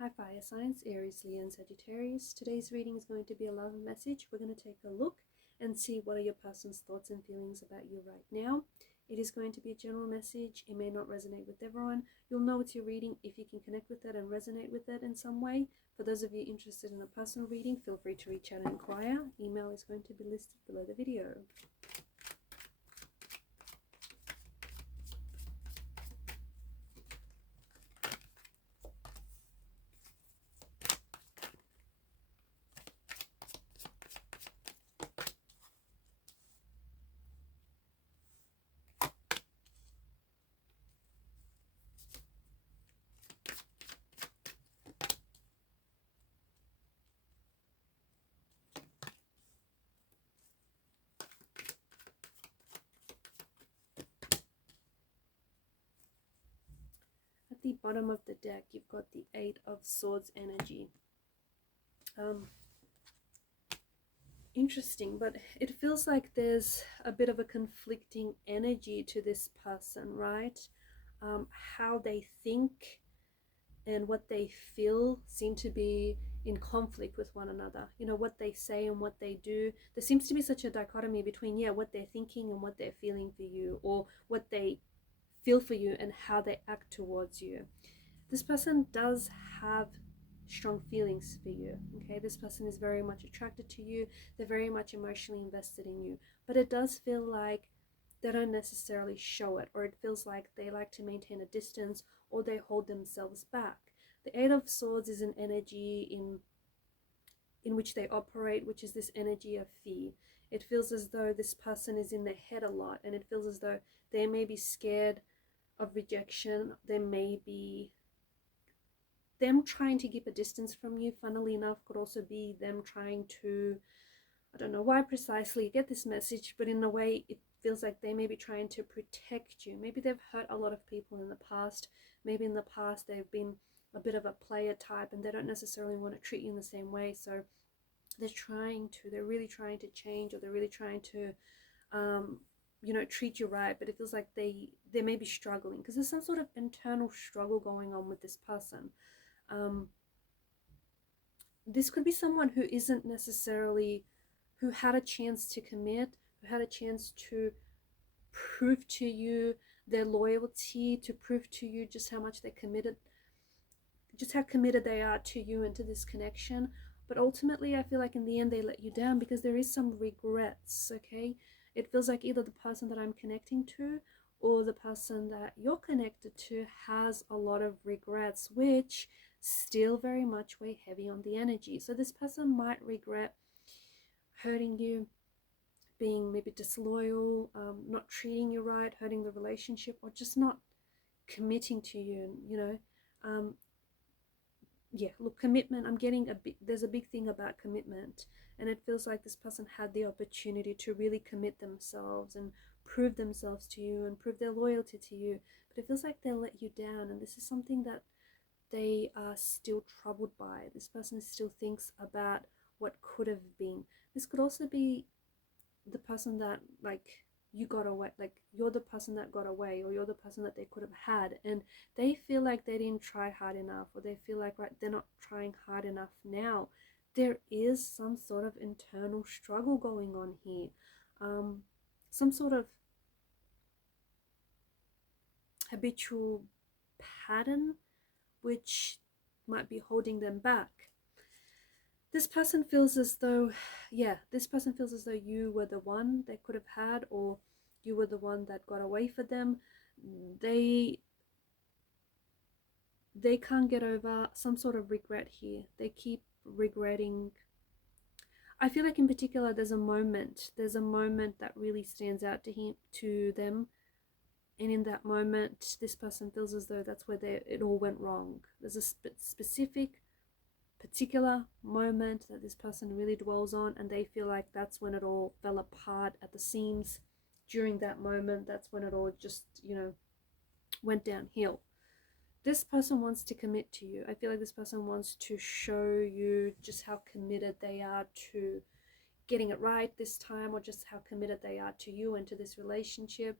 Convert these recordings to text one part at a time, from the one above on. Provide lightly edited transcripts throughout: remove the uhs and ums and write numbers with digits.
Hi fire signs, Aries, Leo and Sagittarius. Today's reading is going to be a love message. We're going to take a look and see what are your person's thoughts and feelings about you right now. It is going to be a general message. It may not resonate with everyone. You'll know it's your reading if you can connect with it and resonate with it in some way. For those of you interested in a personal reading, feel free to reach out and inquire. Email is going to be listed below the video. At the bottom of the deck, you've got the Eight of Swords energy. Interesting, but it feels like there's a bit of a conflicting energy to this person, right? How they think and what they feel seem to be in conflict with one another. You know, what they say and what they do. There seems to be such a dichotomy between, what they're thinking and what they're feeling for you, or what they feel for you and how they act towards you. This person does have strong feelings for you, okay? This person is very much attracted to you. They're very much emotionally invested in you, but it does feel like they don't necessarily show it, or it feels like they like to maintain a distance, or they hold themselves back. The Eight of Swords is an energy in which they operate, which is this energy of fear. It feels as though this person is in their head a lot, and it feels as though they may be scared of rejection. There may be them trying to keep a distance from you, funnily enough, could also be them trying to, I don't know why precisely get this message, but in a way it feels like they may be trying to protect you. Maybe they've hurt a lot of people in the past. Maybe in the past they've been a bit of a player type and they don't necessarily want to treat you in the same way. So they're really trying to change, or they're really trying to, treat you right. But it feels like they may be struggling because there's some sort of internal struggle going on with this person. This could be someone who isn't necessarily, who had a chance to commit, who had a chance to prove to you their loyalty, to prove to you just how much they committed, just how committed they are to you and to this connection. But ultimately, I feel like in the end they let you down because there is some regrets, okay? It feels like either the person that I'm connecting to or the person that you're connected to has a lot of regrets, which still very much weigh heavy on the energy. So this person might regret hurting you, being maybe disloyal, not treating you right, hurting the relationship, or just not committing to you, look, commitment, I'm getting there's a big thing about commitment, and it feels like this person had the opportunity to really commit themselves and prove themselves to you and prove their loyalty to you, but it feels like they let you down, and this is something that they are still troubled by. This person still thinks about what could have been. This could also be the person that, like, you got away, like you're the person that got away, or you're the person that they could have had, and they feel like they didn't try hard enough, or they feel like, right, they're not trying hard enough now. There is some sort of internal struggle going on here, some sort of habitual pattern which might be holding them back. This person feels as though, you were the one they could have had, or you were the one that got away for them. They can't get over some sort of regret here. They keep regretting. I feel like in particular there's a moment that really stands out to them, and in that moment this person feels as though that's where it all went wrong. There's a specific particular moment that this person really dwells on, and they feel like that's when it all fell apart at the seams. During that moment, that's when it all just, went downhill. This person wants to commit to you. I feel like this person wants to show you just how committed they are to getting it right this time, or just how committed they are to you and to this relationship.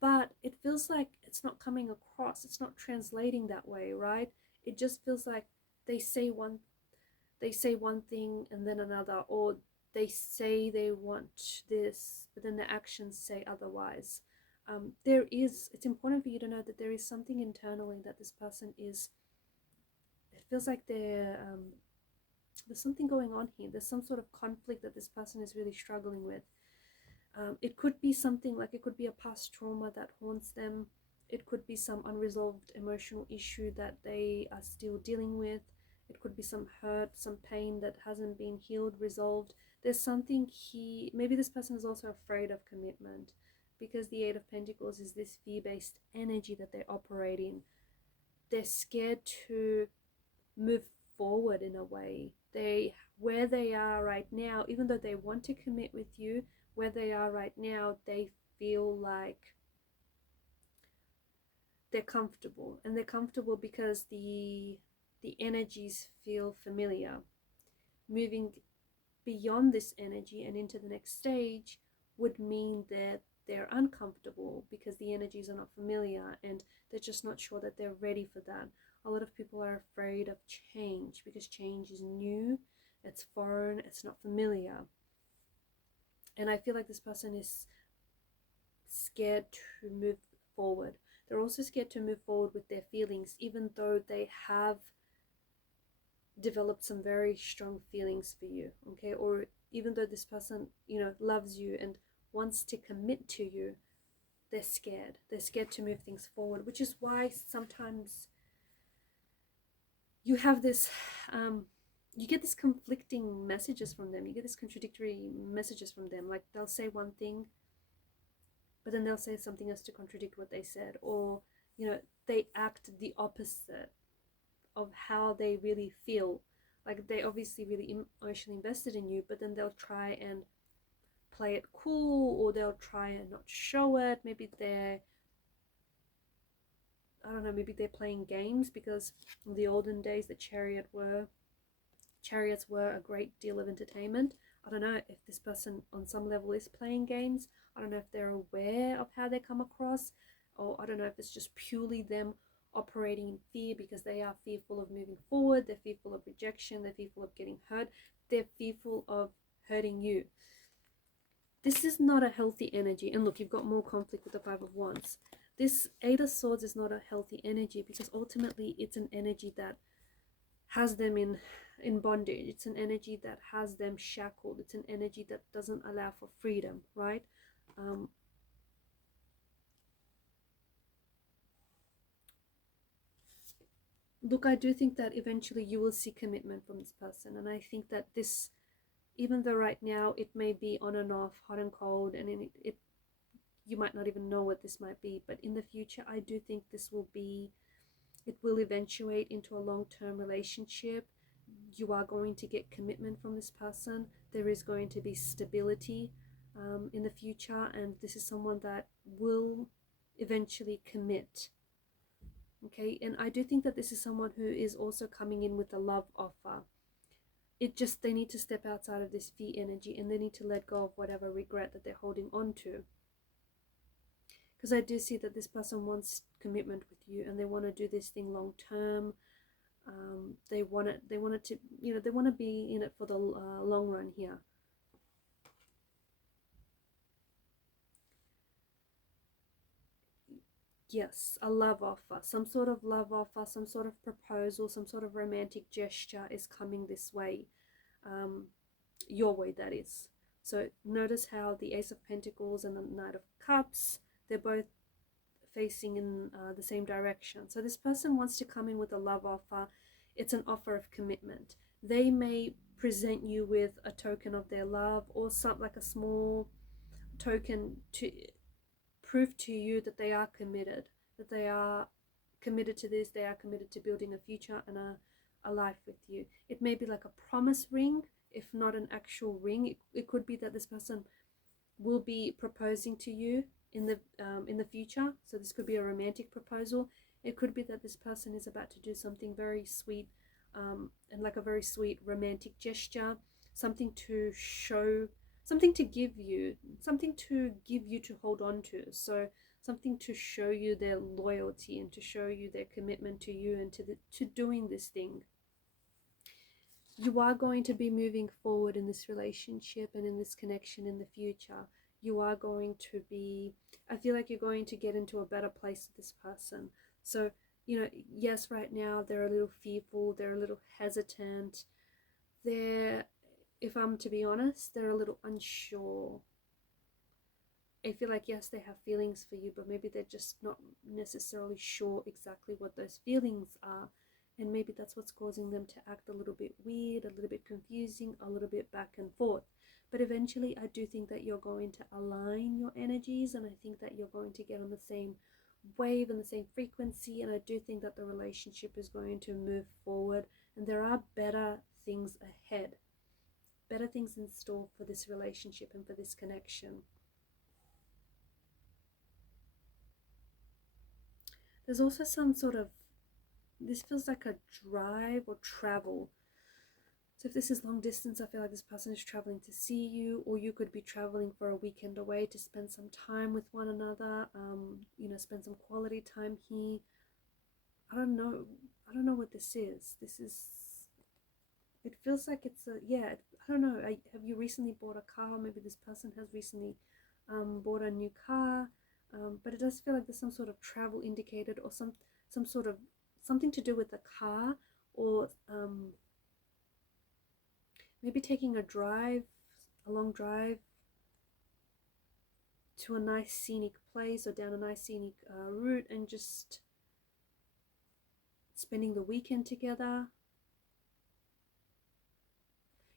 But it feels like it's not coming across. It's not translating that way, right? It just feels like they say one thing and then another, or they say they want this but then their actions say otherwise. It's important for you to know that there is something internally that this person is, it feels like there's something going on here. There's some sort of conflict that this person is really struggling with. It could be something like, it could be a past trauma that haunts them. It could be some unresolved emotional issue that they are still dealing with. It could be some hurt, some pain that hasn't been healed, resolved. There's something maybe this person is also afraid of commitment, because the Eight of Pentacles is this fear-based energy that they operate in. They're scared to move forward in a way. Where they are right now, even though they want to commit with you, where they are right now, they feel like they're comfortable, and they're comfortable because the energies feel familiar. Moving beyond this energy and into the next stage would mean that they're uncomfortable because the energies are not familiar and they're just not sure that they're ready for that. A lot of people are afraid of change because change is new, it's foreign, it's not familiar. And I feel like this person is scared to move forward. They're also scared to move forward with their feelings, even though they have developed some very strong feelings for you, okay? Or even though this person, loves you and wants to commit to you, they're scared. They're scared to move things forward, which is why sometimes you have this, you get these conflicting messages from them. You get these contradictory messages from them. Like, they'll say one thing, but then they'll say something else to contradict what they said. Or, they act the opposite of how they really feel. Like, they obviously really emotionally invested in you, but then they'll try and play it cool, or they'll try and not show it. Maybe maybe they're playing games, because in the olden days the chariots were a great deal of entertainment. I don't know if this person on some level is playing games. I don't know if they're aware of how they come across, or I don't know if it's just purely them operating in fear because they are fearful of moving forward. They're fearful of rejection. They're fearful of getting hurt. They're fearful of hurting you. This is not a healthy energy. And look, you've got more conflict with the Five of Wands. This Eight of Swords is not a healthy energy, because ultimately it's an energy that has them in bondage. It's an energy that has them shackled. It's an energy that doesn't allow for freedom, right? Look, I do think that eventually you will see commitment from this person. And I think that this, even though right now it may be on and off, hot and cold, and you might not even know what this might be, but in the future, I do think it will eventuate into a long-term relationship. You are going to get commitment from this person. There is going to be stability in the future, and this is someone that will eventually commit. Okay, and I do think that this is someone who is also coming in with a love offer. They need to step outside of this fear energy, and they need to let go of whatever regret that they're holding on to. Because I do see that this person wants commitment with you, and they want to do this thing long term. They want it to, they want to be in it for the long run here. Yes, a love offer, some sort of love offer, some sort of proposal, some sort of romantic gesture is coming this way, your way, that is. So notice how the Ace of Pentacles and the Knight of Cups, they're both facing in the same direction. So this person wants to come in with a love offer. It's an offer of commitment. They may present you with a token of their love, or something like a small token to prove to you that they are committed, to this, they are committed to building a future and a life with you. It may be like a promise ring, if not an actual ring. It could be that this person will be proposing to you in the future. So this could be a romantic proposal. It could be that this person is about to do something very sweet, and like a very sweet romantic gesture, something to show, something to give you to hold on to. So something to show you their loyalty and to show you their commitment to you and to doing this thing. you are going to be moving forward in this relationship and in this connection in the future. You are going to be, I feel like you're going to get into a better place with this person. So, you know, yes, right now they're a little fearful, they're a little hesitant, they're, if I'm to be honest, they're a little unsure. I feel like, yes, they have feelings for you, but maybe they're just not necessarily sure exactly what those feelings are. And maybe that's what's causing them to act a little bit weird, a little bit confusing, a little bit back and forth. But eventually, I do think that you're going to align your energies, and I think that you're going to get on the same wave and the same frequency. And I do think that the relationship is going to move forward, and there are better things ahead, better things in store for this relationship and for this connection. There's also some sort of, this feels like a drive or travel. So if this is long distance, I feel like this person is traveling to see you, or you could be traveling for a weekend away to spend some time with one another, you know, spend some quality time here. I don't know what this is. This is, it feels like it's a, yeah, I don't know. Have you recently bought a car? Maybe this person has recently bought a new car. But it does feel like there's some sort of travel indicated, or some sort of something to do with the car, or maybe taking a long drive to a nice scenic place, or down a nice scenic route, and just spending the weekend together.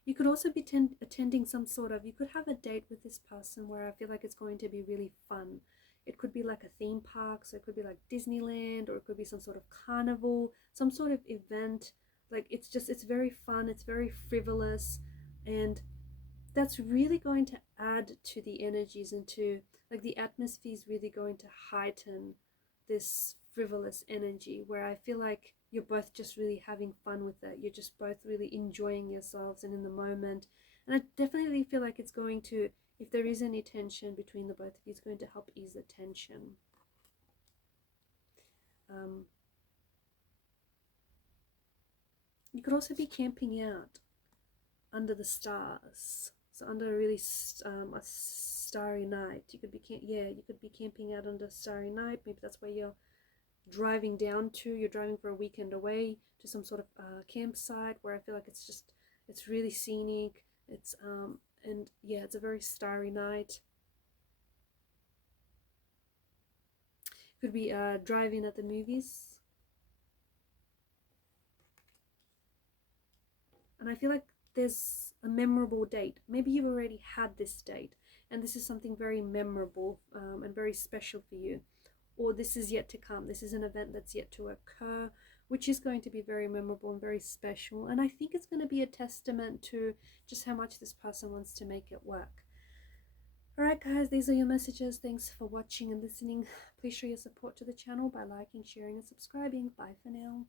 You could also be attending some sort of, you could have a date with this person where I feel like it's going to be really fun. It could be like a theme park, so it could be like Disneyland, or it could be some sort of carnival, some sort of event. Like, it's very fun, it's very frivolous, and that's really going to add to the energies, and to, like, the atmosphere is really going to heighten this frivolous energy, where I feel like you're both just really having fun with it. You're just both really enjoying yourselves and in the moment. And I definitely feel like it's going to, if there is any tension between the both of you, it's going to help ease the tension. You could also be camping out under the stars. So under a really a starry night, you could be you could be camping out under a starry night. Maybe that's where you're driving down to. You're driving for a weekend away to some sort of campsite where I feel like it's really scenic. It's and yeah, it's a very starry night. Could be driving at the movies. And I feel like there's a memorable date. Maybe you've already had this date, and this is something very memorable and very special for you. Or this is yet to come. This is an event that's yet to occur, which is going to be very memorable and very special. And I think it's going to be a testament to just how much this person wants to make it work. Alright guys, these are your messages. Thanks for watching and listening. Please show your support to the channel by liking, sharing and subscribing. Bye for now.